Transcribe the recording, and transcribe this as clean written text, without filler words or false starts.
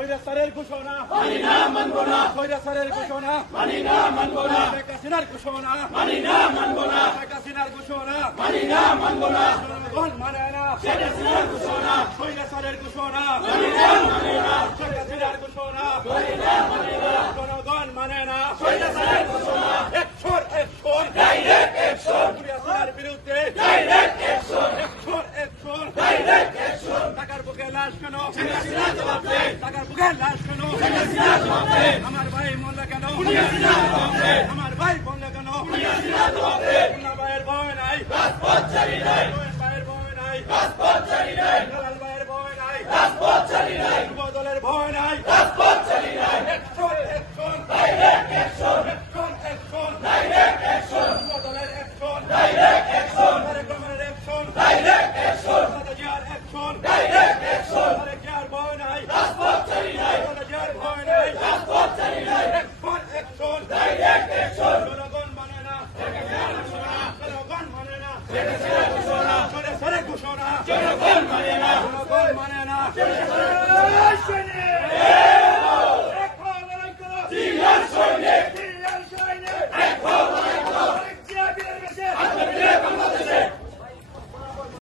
স্বৈরাচারের ঘোষণা মানি না মানব না, স্বৈরাচারের ঘোষণা মানি না মানব না, শেখ হাসিনার ঘোষণা মানি না মানব না, শেখ হাসিনার ঘোষণা মানি না মানব না, জনগণ মানে না শেখ হাসিনার ঘোষণা স্বৈরাচারের ঘোষণা মানি না মানি না, শেখ হাসিনার ঘোষণা মানি না মানি না, জনগণ মানে না স্বৈরাচারের ঘোষণা একশোর ডাইরেক্ট অ্যাকশন, হাসিনার বিরুদ্ধে ডাইরেক্ট অ্যাকশন, একশোর ডাইরেক্ট অ্যাকশন, টাকার বুকে লাশ কেন শেখ হাসিনা জবাব দে, টাকার বুকে লাশ কেন শেখ হাসিনা জবাব দে, আমার ভাই মরলে কেন শেখ হাসিনা জবাব দে, আমার ভাই বললে কেন শেখ হাসিনা জবাব দে, মুন্না ভাইয়ের ভয় নাই রাজপথ জারি নাই, রোহেন ভাইয়ের ভয় নাই রাজপথ জারি নাই, হেলাল ভাইয়ের ভয় নাই রাজপথ জারি নাই, যুব দলের ভয় নাই রাজপথ জারি নাই, একশোর ডাইরেক্ট অ্যাকশন, ডাইরেক্ট অ্যাকশন, যুব দলের একশোর ডাইরেক্ট অ্যাকশন, তারেক রহমানের একশোর ডাইরেক্ট অ্যাকশন, খালেদা জিয়ার একশোর ডাইরেক্ট অ্যাকশন, তারেক জিয়ার ভয় নাই রাজপথ জারি নাই, খালেদা জিয়ার ভয় নাই রাজপথ জারি নাই, একশোর ডাইরেক্ট অ্যাকশন, জনগণ মানে না জনগণ মানে না শেখ হাসিনার ঘোষণা, স্বৈরাচারের ঘোষণা জনগণ মানে না, জনগণ মানে না